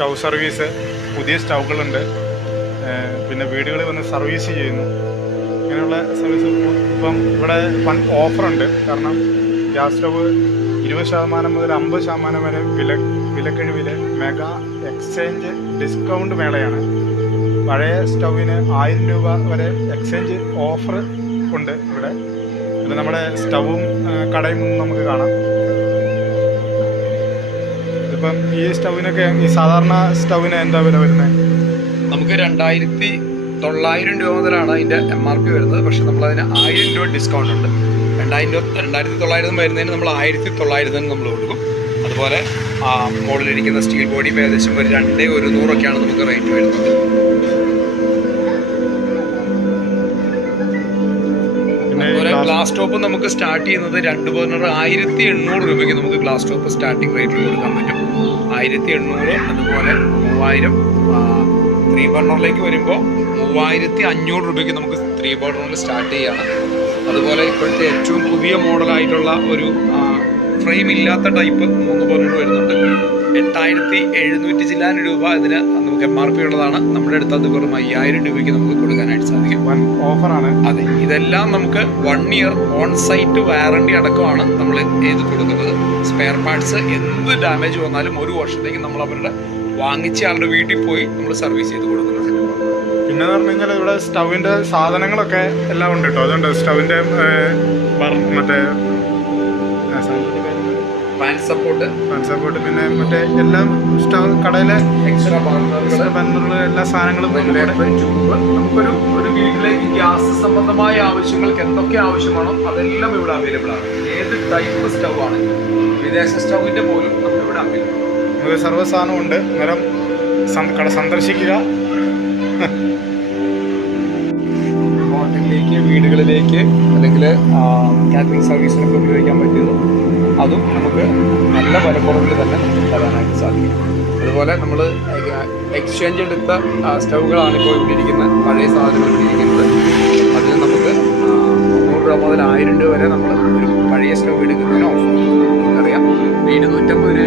Stove service പുതിയ സ്റ്റൗകളുണ്ട്. പിന്നെ വീടുകളിൽ വന്ന് സർവീസ് ചെയ്യുന്നു. ഇങ്ങനെയുള്ള സർവീസ് ഇപ്പം ഇവിടെ വൺ ഓഫറുണ്ട്. കാരണം ഗ്യാസ് സ്റ്റവ് ഇരുപത് ശതമാനം മുതൽ അമ്പത് ശതമാനം വരെ വില വിലക്കിഴിവിൽ മെഗാ എക്സ്ചേഞ്ച് ഡിസ്കൗണ്ട് മേളയാണ്. പഴയ സ്റ്റൗവിന് ആയിരം രൂപ വരെ എക്സ്ചേഞ്ച് ഓഫർ ഉണ്ട് ഇവിടെ. ഇത് നമ്മുടെ സ്റ്റൗവും കടയും നമുക്ക് കാണാം. ഇപ്പം ഈ സ്റ്റൗവിനൊക്കെ ഈ സാധാരണ സ്റ്റൗവിന് എന്താ വില വരുന്നത് നമുക്ക് രണ്ടായിരത്തി തൊള്ളായിരം രൂപ മുതലാണ് അതിന്റെ എം ആർ പി വരുന്നത്. പക്ഷെ നമ്മൾ അതിന് ആയിരം രൂപ ഡിസ്കൗണ്ട് ഉണ്ട്. രണ്ടായിരം രൂപ രണ്ടായിരത്തി തൊള്ളായിരം വരുന്നതിന് നമ്മൾ ആയിരത്തി തൊള്ളായിരത്തിന് നമ്മൾ കൊടുക്കും. അതുപോലെ മുകളിലിരിക്കുന്ന സ്റ്റീൽ ബോഡി ഏകദേശം ഒരു രണ്ട് ഒരു നൂറൊക്കെയാണ് നമുക്ക് റേറ്റ് വരുന്നത്. ഗ്ലാസ് ടോപ്പ് നമുക്ക് സ്റ്റാർട്ട് ചെയ്യുന്നത് രണ്ട് ബർണർ ആയിരത്തി എണ്ണൂറ് രൂപയ്ക്ക് നമുക്ക് ഗ്ലാസ് ടോപ്പ് സ്റ്റാർട്ടിംഗ് റേറ്റിൽ കൊടുക്കാൻ പറ്റും. ആയിരത്തി എണ്ണൂറ് അതുപോലെ മൂവായിരം ത്രീ ബർണറിലേക്ക് വരുമ്പോൾ മൂവായിരത്തി അഞ്ഞൂറ് രൂപയ്ക്ക് നമുക്ക് ത്രീ ബർണറിൽ സ്റ്റാർട്ട് ചെയ്യാണ്. അതുപോലെ ഇപ്പോഴത്തെ ഏറ്റവും പുതിയ മോഡലായിട്ടുള്ള ഒരു ഫ്രെയിം ഇല്ലാത്ത ടൈപ്പ് മൂന്ന് ബർണർ വരുന്നുണ്ട്. എട്ടായിരത്തി എഴുന്നൂറ്റി ചില്ലാൻ രൂപ ഇതിന് നമുക്ക് എം ആർ പി ഉള്ളതാണ്. നമ്മുടെ അടുത്ത് അത് വെറും അയ്യായിരം രൂപയ്ക്ക് നമുക്ക് കൊടുക്കാനായിട്ട് സാധിക്കും. വൺ ഓഫറാണ് അതെ ഇതെല്ലാം നമുക്ക് one year on site warranty അടക്കമാണ് നമ്മൾ ചെയ്ത് കൊടുക്കുന്നത്. സ്പെയർ പാർട്സ് എന്ത് ഡാമേജ് വന്നാലും ഒരു വർഷത്തേക്ക് നമ്മൾ അവരുടെ വാങ്ങിച്ച ആളുടെ വീട്ടിൽ പോയി നമ്മൾ സർവീസ് ചെയ്ത് കൊടുക്കുന്നത്. പിന്നെ പറഞ്ഞു കഴിഞ്ഞാൽ ഇവിടെ സ്റ്റൗവിന്റെ സാധനങ്ങളൊക്കെ എല്ലാം ഉണ്ട് കേട്ടോ അതുകൊണ്ട് സ്റ്റൗവിന്റെ മറ്റേ ഫാൻ സപ്പോർട്ട് സപ്പോർട്ട് പിന്നെ മറ്റേ എല്ലാം കടയിലെ എക്സ്ട്രാ ബർണറുകൾ ബർണറുകൾ എല്ലാ സാധനങ്ങളും നമുക്കൊരു ഒരു വീട്ടിലേക്ക് ഗ്യാസ് സംബന്ധമായ ആവശ്യങ്ങൾക്ക് എന്തൊക്കെ ആവശ്യമാണോ അതെല്ലാം ഇവിടെ അവൈലബിൾ ആണ്. ഏത് ടൈപ്പ് സ്റ്റൗ ആണ്? വിദേശ സ്റ്റൗവിന്റെ പോലും നമുക്ക് ഇവിടെ അവൈലബിൾ നമുക്ക് സർവ സാധനമുണ്ട് നേരം സം- കട സന്ദർശിക്കുക. ഹോട്ടലിലേക്ക് വീടുകളിലേക്ക് അല്ലെങ്കിൽ കാറ്ററിംഗ് സർവീസിനൊക്കെ ഉപയോഗിക്കാൻ പറ്റിയത് അതും നമുക്ക് നല്ല വിലക്കുറവിൽ തന്നെ നമുക്ക് തരാനായിട്ട് സാധിക്കും. അതുപോലെ നമ്മൾ എക്സ്ചേഞ്ച് എടുത്ത സ്റ്റൗകളാണ് ഇപ്പോൾ ഇവിടെ ഇരിക്കുന്നത് പഴയ സാധനങ്ങൾ ഇവിടെ ഇരിക്കുന്നത് നമുക്ക് നൂറ് രൂപ മുതൽ ആയിരം രൂപ വരെ നമ്മൾ ഒരു പഴയ സ്റ്റൗ എടുക്കുന്നതിന് ഓഫർ നമുക്കറിയാം. ഇരുന്നൂറ്റമ്പത്